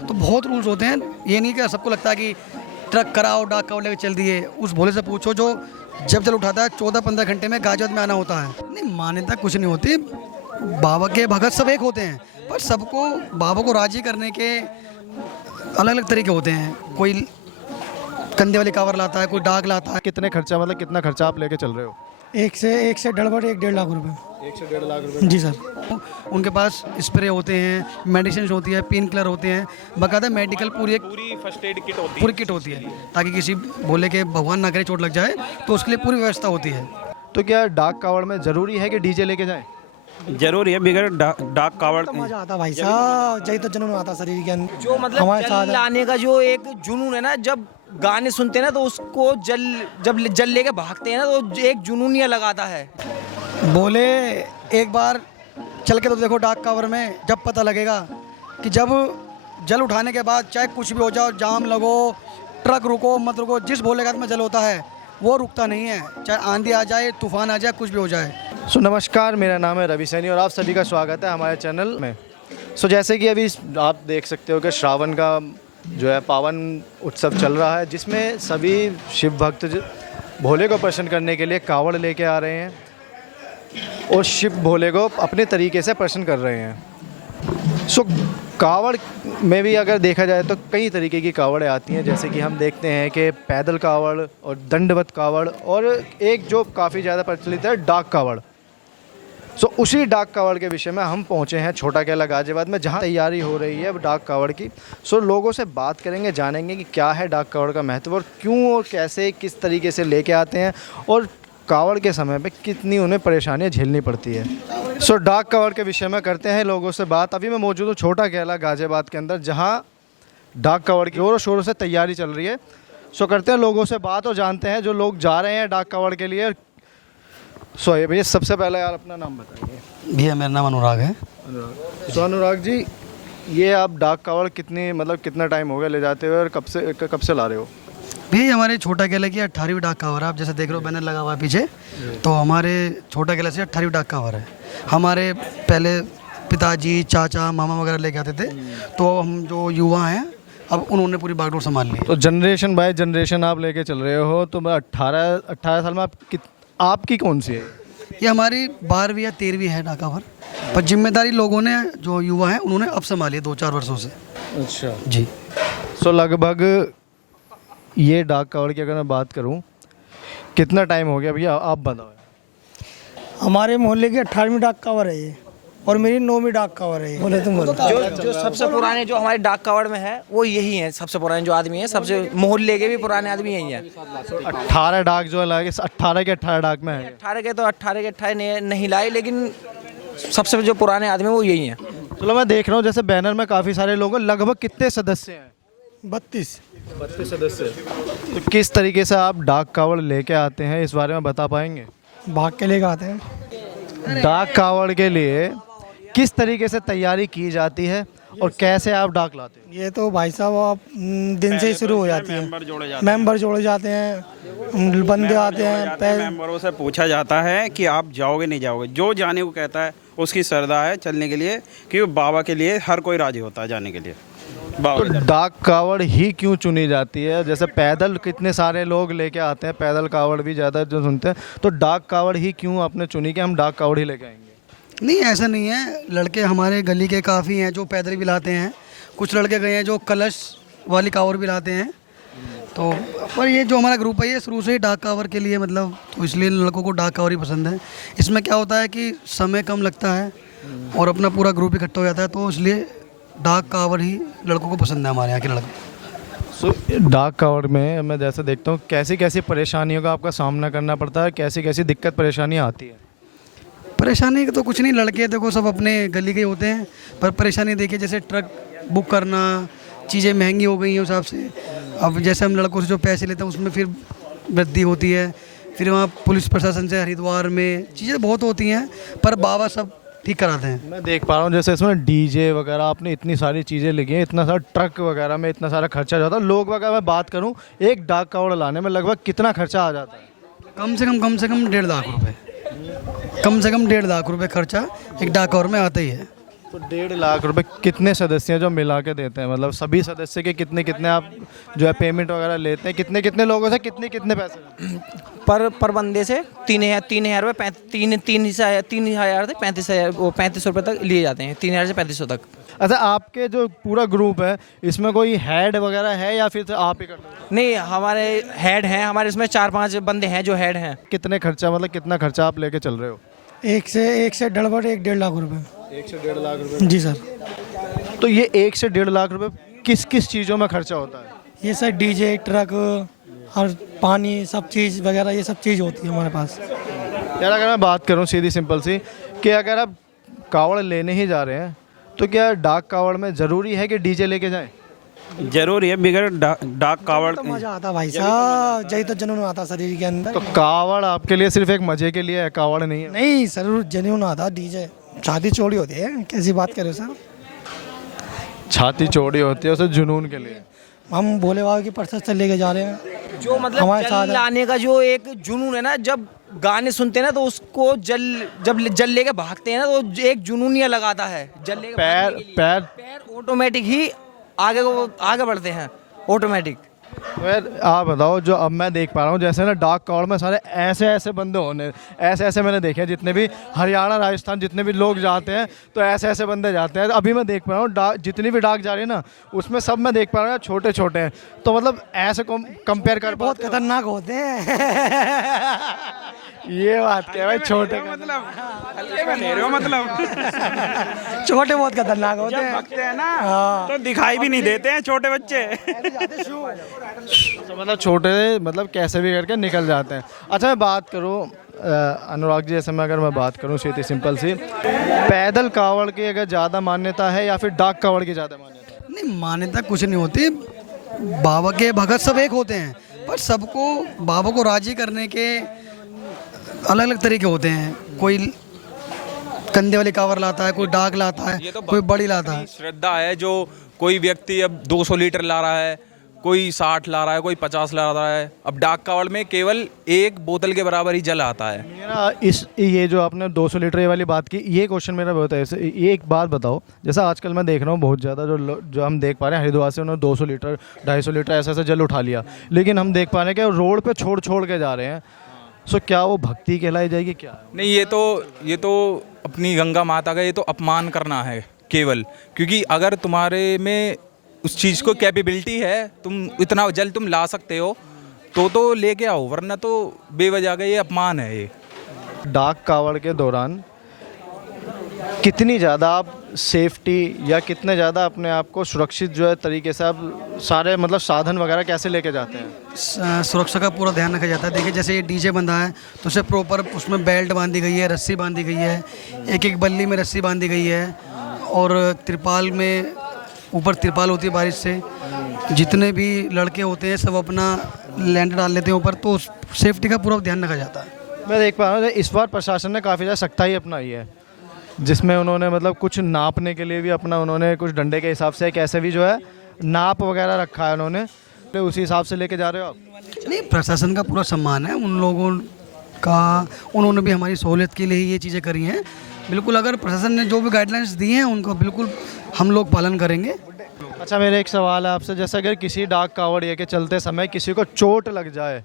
तो बहुत रूल्स होते हैं। ये नहीं कि सबको लगता है कि ट्रक कराओ डाक कावड़ लेके चल दिए। उस भोले से पूछो जो जब जल उठाता है 14-15 घंटे में गाजियाबाद में आना होता है। नहीं, मान्यता कुछ नहीं होती। बाबा के भगत सब एक होते हैं, पर सबको बाबा को राजी करने के अलग अलग तरीके होते हैं। कोई कंधे वाली कांवर लाता है, कोई डाक लाता है। कितने खर्चा, मतलब कितना खर्चा आप लेके चल रहे हो? एक से 1.5 लाख रुपए। 1 से 1.5 लाख रुपए? जी सर। उनके पास स्प्रे होते हैं, मेडिसिन होती है, पेन किलर होते हैं, बाकायदा मेडिकल पूरी फर्स्ट एड किट होती है। पूरी किट होती है, ताकि किसी भोले के भगवान ना करे चोट लग जाए तो उसके लिए पूरी व्यवस्था होती है। तो क्या डाक कावड़ में ज़रूरी है कि डीजे लेके जाएं? जरूरी है, बिगड़ डाक कावड़ तो मजा आता भाई साहब, जय तो जुनून आता शरीर के अंदर। जो मतलब जल लाने का जो एक जुनून है ना, जब गाने सुनते हैं ना तो उसको जब जल लेके भागते हैं ना तो एक जुनून ही लगाता है। बोले एक बार चल के तो देखो डाक कांवर में, जब पता लगेगा कि जब जल उठाने के बाद चाहे कुछ भी हो जाओ, जाम लगो, ट्रक रुको मत रुको, जिस भोले के हाथ में जल होता है वो रुकता नहीं है, चाहे आंधी आ जाए, तूफान आ जाए, कुछ भी हो जाए। सो नमस्कार, मेरा नाम है रवि सैनी और आप सभी का स्वागत है हमारे चैनल में। सो जैसे कि अभी आप देख सकते हो कि श्रावण का जो है पावन उत्सव चल रहा है, जिसमें सभी शिव भक्त भोले को प्रसन्न करने के लिए कावड़ लेके आ रहे हैं और शिव भोले को अपने तरीके से प्रसन्न कर रहे हैं। सो कावड़ में भी अगर देखा जाए तो कई तरीके की कावड़ें आती हैं, जैसे कि हम देखते हैं कि पैदल कावड़ और दंडवत कावड़, और एक जो काफ़ी ज़्यादा प्रचलित है डाक कावड़। सो उसी डाक कावड़ के विषय में हम पहुंचे हैं छोटा कैला गाजियाबाद में, जहां तैयारी हो रही है डाक कावड़ की। सो लोगों से बात करेंगे, जानेंगे कि क्या है डाक कावड़ का महत्व और क्यों और कैसे किस तरीके से लेके आते हैं और कावड़ के समय पे कितनी उन्हें परेशानियां झेलनी पड़ती है। सो डाक कावड़ के विषय में करते हैं लोगों से बात। अभी मैं मौजूद हूँ छोटा कैला गाजियाबाद के अंदर, जहाँ डाक कावड़ की जोरों शोरों से तैयारी चल रही है। सो करते हैं लोगों से बात और जानते हैं जो लोग जा रहे हैं डाक कावड़ के लिए। सो ये भैया सबसे पहले यार अपना नाम बताइए। भैया मेरा नाम अनुराग है। सो अनुराग जी, ये आप डाक कावड़ कितना टाइम हो गया ले जाते हुए और कब से ला रहे हो? भैया हमारे छोटा केला की 18वीं डाक कांवर है। आप जैसे देख रहे हो बैनर लगा हुआ है पीछे, तो हमारे छोटा केला से 18वीं डाक कांवर है। हमारे पहले पिताजी, चाचा, मामा वगैरह लेके आते थे, तो हम जो युवा हैं अब उन्होंने पूरी बागडोर संभाल ली। तो जनरेशन बाय जनरेशन आप लेके चल रहे हो, तो 18 साल में आपकी कौन सी है? ये हमारी 12वीं या 13वीं है डाक कांवर, पर जिम्मेदारी लोगों ने, जो युवा हैं उन्होंने अब संभाली 2-4 वर्षों से। अच्छा जी। सो लगभग ये डाक कावड़ की अगर मैं बात करूं, कितना टाइम हो गया भैया आप बताओ? हमारे मोहल्ले की 18वीं डाक कांवर है ये, और मेरी 9वीं डाक कांवर है ये। बोले तुम बोलो। जो सबसे पुराने जो हमारे डाक कावड़ में है वो यही है, सबसे पुराने जो आदमी है, सबसे मोहल्ले के भी पुराने आदमी यही है। 18 डाक जो लाए, 18 के 18 डाक में है। 18 के 18 नहीं लाए, लेकिन सबसे जो पुराने आदमी वो यही है। चलो मैं देख रहा हूँ जैसे बैनर में काफ़ी सारे लोग हैं, लगभग कितने सदस्य हैं? 32 सदस्य। तो किस तरीके से आप डाक कावड़ लेके आते हैं, इस बारे में बता पाएंगे? भाग के लेके आते हैं। डाक कावड़ के लिए किस तरीके से तैयारी की जाती है और कैसे आप डाक लाते हैं? ये तो भाई साहब आप दिन से ही शुरू हो जाती है। मेंबर जोड़े जाते हैं, बंदे आते हैं, मेंबरों से पूछा जाता है कि आप जाओगे नहीं जाओगे। जो जाने को कहता है उसकी श्रद्धा है चलने के लिए, क्योंकि बाबा के लिए हर कोई राजी होता है जाने के लिए। तो डाक कावड़ ही क्यों चुनी जाती है? जैसे पैदल कितने सारे लोग लेके आते हैं, पैदल कावड़ भी ज़्यादा जो सुनते हैं, तो डाक कावड़ ही क्यों आपने चुनी कि हम डाक कावड़ ही लेके आएंगे? नहीं, ऐसा नहीं है। लड़के हमारे गली के काफ़ी हैं जो पैदल भी लाते हैं, कुछ लड़के गए हैं जो कलश वाली कांवर भी लाते हैं। तो पर ये जो हमारा ग्रुप है ये शुरू से ही डाक कांवर के लिए, मतलब तो इसलिए लड़कों को डाक कांवर ही पसंद है। इसमें क्या होता है कि समय कम लगता है और अपना पूरा ग्रुप इकट्ठा हो जाता है, तो इसलिए डाक कांवर ही लड़कों को पसंद है, हमारे यहाँ के लड़के। सो डाक कावड़ में मैं जैसे देखता हूँ कैसी कैसी परेशानियों का आपका सामना करना पड़ता है, कैसी कैसी दिक्कत परेशानियाँ आती है? परेशानी तो कुछ नहीं, लड़के देखो सब अपने गली के होते हैं, पर परेशानी देखिए जैसे ट्रक बुक करना, चीज़ें महंगी हो गई हैं उस हिसाब से। अब जैसे हम लड़कों से जो पैसे लेते हैं उसमें फिर वृद्धि होती है, फिर वहाँ पुलिस प्रशासन से हरिद्वार में चीज़ें बहुत होती हैं, पर बाबा सब ठीक कराते हैं। मैं देख पा रहा हूँ जैसे इसमें डीजे वगैरह आपने इतनी सारी चीज़ें लगी हैं, इतना सारा ट्रक वगैरह में इतना सारा खर्चा जाता है। लोग वगैरह मैं बात करूँ, एक डाक कावड़ लाने में लगभग कितना खर्चा आ जाता है? कम से कम 1.5 लाख रुपए, कम से कम 1.5 लाख रुपए खर्चा एक डाक कांवर में आता ही है। तो 1.5 लाख रुपए कितने सदस्य हैं जो मिला के देते हैं, मतलब सभी सदस्य के कितने कितने आप जो है पेमेंट वगैरह लेते हैं, कितने कितने लोगों से कितने कितने पैसे? पर बंदे से 3,000 रुपये 3,000 से 35,000 रुपये तक लिए जाते हैं, 3,000 से 3500 तक। अच्छा, आपके जो पूरा ग्रुप है इसमें कोई हेड वगैरह है या फिर आप ही करते हो? नहीं, हमारे हेड हैं, हमारे इसमें 4-5 बंदे हैं जो हेड हैं। कितने खर्चा, मतलब कितना खर्चा आप लेके चल रहे हो? एक से 1.5 लाख रुपए। 1 से 1.5 लाख रुपए? जी सर। तो ये 1 से 1.5 लाख रुपए किस किस चीज़ों में खर्चा होता है? ये सर डीजे, ट्रक और पानी, सब चीज़ वगैरह, ये सब चीज़ होती है हमारे पास। यार अगर मैं बात करूं सीधी सिंपल सी, कि अगर आप कावड़ लेने ही जा रहे हैं तो क्या डाक कावड़ में ज़रूरी है कि डीजे लेके जाएं? जरूरी है, बिगड़ डाक कावड़ तो मज़ा आता भाई साहब, यही तो जुनून आता शरीर के अंदर। तो कावड़ आपके लिए सिर्फ एक मजे के लिए है, कावड़ नहीं है? नहीं सर, जुनून आता डीजे। शादी चोरी होती है, कैसी बात कर रहे हो सर? छाती चौड़ी होती है उसे जुनून के लिए। हम भोले बाबा की प्रसाद से लेके जा रहे हैं। जो मतलब हमारे जल साथ है। लाने का जो एक जुनून है ना, जब गाने सुनते हैं ना तो उसको जल लेके भागते हैं ना, तो एक जुनून ही अलग आता है। जल लेके पैर भागने के लिए। पैर पैर ऑटोमेटिक ही आगे बढ़ते हैं, ऑटोमेटिक। तो यार आप बताओ, जो अब मैं देख पा रहा हूँ जैसे ना डाक कावड़ में सारे ऐसे ऐसे बंदे होने, ऐसे ऐसे मैंने देखे हैं, जितने भी हरियाणा राजस्थान जितने भी लोग जाते हैं तो ऐसे ऐसे बंदे जाते हैं। अभी मैं देख पा रहा हूँ जितनी भी डाक जा रही है ना, उसमें सब मैं देख पा रहा हूँ छोटे छोटे हैं। तो मतलब ऐसे कंपेयर कर बहुत खतरनाक होते हैं। ये बात क्या है भाई, छोटे मतलब हल्के में ले रहे हो मतलब छोटे बहुत खतरनाक होते जब हैं। भगते हैं ना तो दिखाई भी नहीं देते हैं छोटे बच्चे। तो मतलब छोटे, मतलब कैसे भी करके निकल जाते हैं। अच्छा मैं बात करूँ अनुराग जी, जैसे मैं अगर मैं बात करूँ सीधी सिंपल सी, पैदल कावड़ की अगर ज़्यादा मान्यता है या फिर डाक कावड़ की ज़्यादा मान्यता है? नहीं, मान्यता कुछ नहीं होती। बाबा के भगत सब एक होते हैं, पर सबको बाबा को राजी करने के अलग अलग तरीके होते हैं। कोई कंधे वाली कावर लाता है, कोई डाक लाता है, कोई बड़ी लाता है। श्रद्धा है, जो कोई व्यक्ति अब 200 लीटर ला रहा है, कोई 60 ला रहा है, कोई 50 ला रहा है। अब डाक कावड़ में केवल 1 बोतल के बराबर ही जल आता है। मेरा ये जो आपने 200 लीटर वाली बात की, ये क्वेश्चन मेरा बहुत है। ये एक बात बताओ, जैसा आजकल मैं देख रहा हूँ बहुत ज़्यादा जो हम देख पा रहे हैं, हरिद्वार से उन्होंने 200 लीटर 250 लीटर ऐसा ऐसा जल उठा लिया, लेकिन हम देख पा रहे हैं कि रोड पे छोड़ के जा रहे हैं। सो क्या वो भक्ति कहलाई जाएगी क्या? नहीं, ये तो अपनी गंगा माता का ये तो अपमान करना है केवल। क्योंकि अगर तुम्हारे में उस चीज़ को कैपेबिलिटी है, तुम इतना जल तुम ला सकते हो तो लेके आओ, वरना तो बेवजह का ये अपमान है। ये डाक कावड़ के दौरान कितनी ज़्यादा आप सेफ्टी या कितने ज़्यादा अपने आप को सुरक्षित जो है तरीके से आप सारे मतलब साधन वगैरह कैसे लेके जाते हैं? सुरक्षा का पूरा ध्यान रखा जाता है। देखिए जैसे ये डीजे बंधा है तो उसे प्रॉपर उसमें बेल्ट बांधी गई है, रस्सी बांधी गई है, एक एक बल्ली में रस्सी बांधी गई है, और त्रिपाल में ऊपर त्रिपाल होती है बारिश से। जितने भी लड़के होते हैं सब अपना लैंड डाल लेते हैं ऊपर, तो सेफ्टी का पूरा ध्यान रखा जाता है। मैं देख पा रहा हूँ इस बार प्रशासन ने काफ़ी ज़्यादा सख्ताई अपनाई है, जिसमें उन्होंने मतलब कुछ नापने के लिए भी अपना उन्होंने कुछ डंडे के हिसाब से कैसे भी जो है नाप वगैरह रखा है उन्होंने, तो उसी हिसाब से लेके जा रहे हो आप? नहीं, प्रशासन का पूरा सम्मान है उन लोगों का, उन्होंने भी हमारी सहूलियत के लिए ही ये चीज़ें करी हैं। बिल्कुल, अगर प्रशासन ने जो भी गाइडलाइंस दी हैं उनको बिल्कुल हम लोग पालन करेंगे। अच्छा मेरा एक सवाल है आपसे, जैसे अगर किसी डाक कावड़िया के चलते समय किसी को चोट लग जाए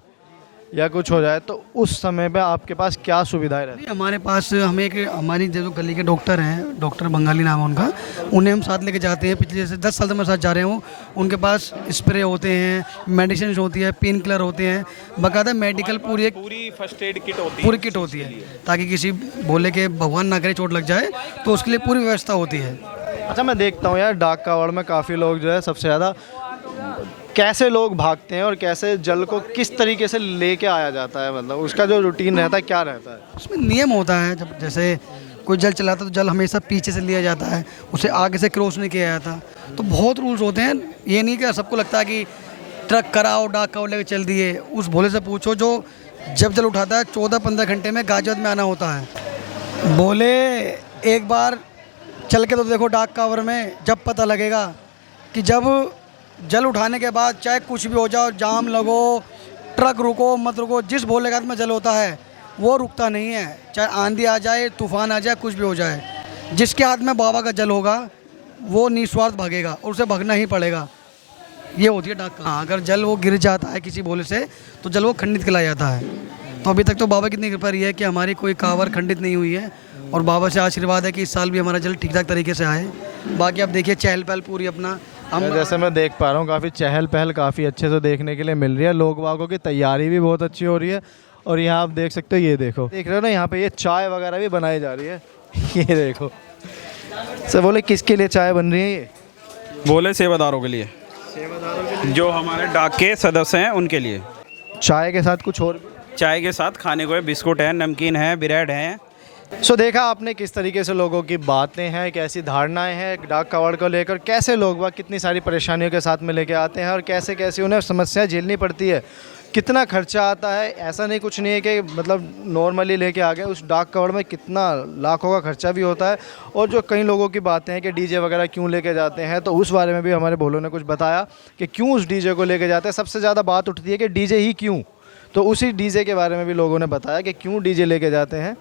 या कुछ हो जाए तो उस समय पे आपके पास क्या सुविधाएं रहती नहीं, हमारे पास हमें एक हमारी जो गली के डॉक्टर हैं, डॉक्टर बंगाली नाम है उनका, उन्हें हम साथ लेके जाते हैं। पिछले जैसे 10 साल से मेरे साथ जा रहे हूँ। उनके पास स्प्रे होते हैं, मेडिसिन होती है, पेन किलर होते हैं, बाकायदा मेडिकल पूरी फर्स्ट एड किट होती पूरी किट होती है, ताकि किसी बोले के भगवान ना करे चोट लग जाए तो उसके लिए पूरी व्यवस्था होती है। अच्छा मैं देखता हूँ यार डाक कावड़ में काफ़ी लोग जो है सबसे ज़्यादा कैसे लोग भागते हैं और कैसे जल को किस तरीके से लेके आया जाता है, मतलब उसका जो रूटीन रहता है क्या रहता है? उसमें नियम होता है। जब जैसे कोई जल चलाता है तो जल हमेशा पीछे से लिया जाता है, उसे आगे से क्रॉस नहीं किया जाता। तो बहुत रूल्स होते हैं। ये नहीं कि सबको लगता है कि ट्रक कराओ डाक कावड़ लेके चल दिए। उस भोले से पूछो जो जब जल उठाता है 14-15 घंटे में गाजियाबाद में आना होता है। बोले एक बार चल के तो देखो डाक कावड़ में, जब पता लगेगा कि जब जल उठाने के बाद चाहे कुछ भी हो जाओ, जाम लगो, ट्रक रुको मत रुको, जिस भोलेनाथ में जल होता है वो रुकता नहीं है। चाहे आंधी आ जाए, तूफान आ जाए, कुछ भी हो जाए, जिसके हाथ में बाबा का जल होगा वो निस्वार्थ भागेगा और उसे भागना ही पड़ेगा। ये होती है डाक। हाँ, अगर जल वो गिर जाता है किसी बोले से तो जल वो खंडित कहलाया जाता है। तो अभी तक तो बाबा की इतनी कृपा रही है कि हमारी कोई कांवर खंडित नहीं हुई है और बाबा से आशीर्वाद है कि इस साल भी हमारा जल ठीक ठाक तरीके से आए। बाकी आप देखिए चहल पहल पूरी अपना हम जैसे मैं देख पा रहा हूँ काफ़ी चहल पहल काफ़ी अच्छे से देखने के लिए मिल रही है, लोग वागों की तैयारी भी बहुत अच्छी हो रही है। और यहाँ आप देख सकते हो, ये देखो, देख रहे हो ना, यहाँ पे ये चाय वगैरह भी बनाई जा रही है। ये देखो सर, बोले किसके लिए चाय बन रही है ये? बोले सेवादारों के लिए, जो हमारे डाक के सदस्य हैं उनके लिए। चाय के साथ कुछ और भी? चाय के साथ खाने को है, बिस्कुट है, नमकीन है, ब्रेड है। सो देखा आपने किस तरीके से लोगों की बातें हैं, कैसी धारणाएं हैं डाक कावड़ को लेकर, कैसे लोग वह कितनी सारी परेशानियों के साथ में लेके आते हैं और कैसे कैसे उन्हें समस्याएं झेलनी पड़ती है, कितना खर्चा आता है। ऐसा नहीं, कुछ नहीं है कि मतलब नॉर्मली लेके आ गए, उस डाक कावड़ में कितना लाखों का खर्चा भी होता है। और जो कई लोगों की बातें हैं कि डीजे वगैरह क्यों लेके जाते हैं, तो उस बारे में भी हमारे भोलों ने कुछ बताया कि क्यों उस डीजे को लेके जाते हैं। सबसे ज़्यादा बात उठती है कि डीजे ही क्यों, तो उसी डीजे के बारे में भी लोगों ने बताया कि क्यों डीजे लेके जाते हैं।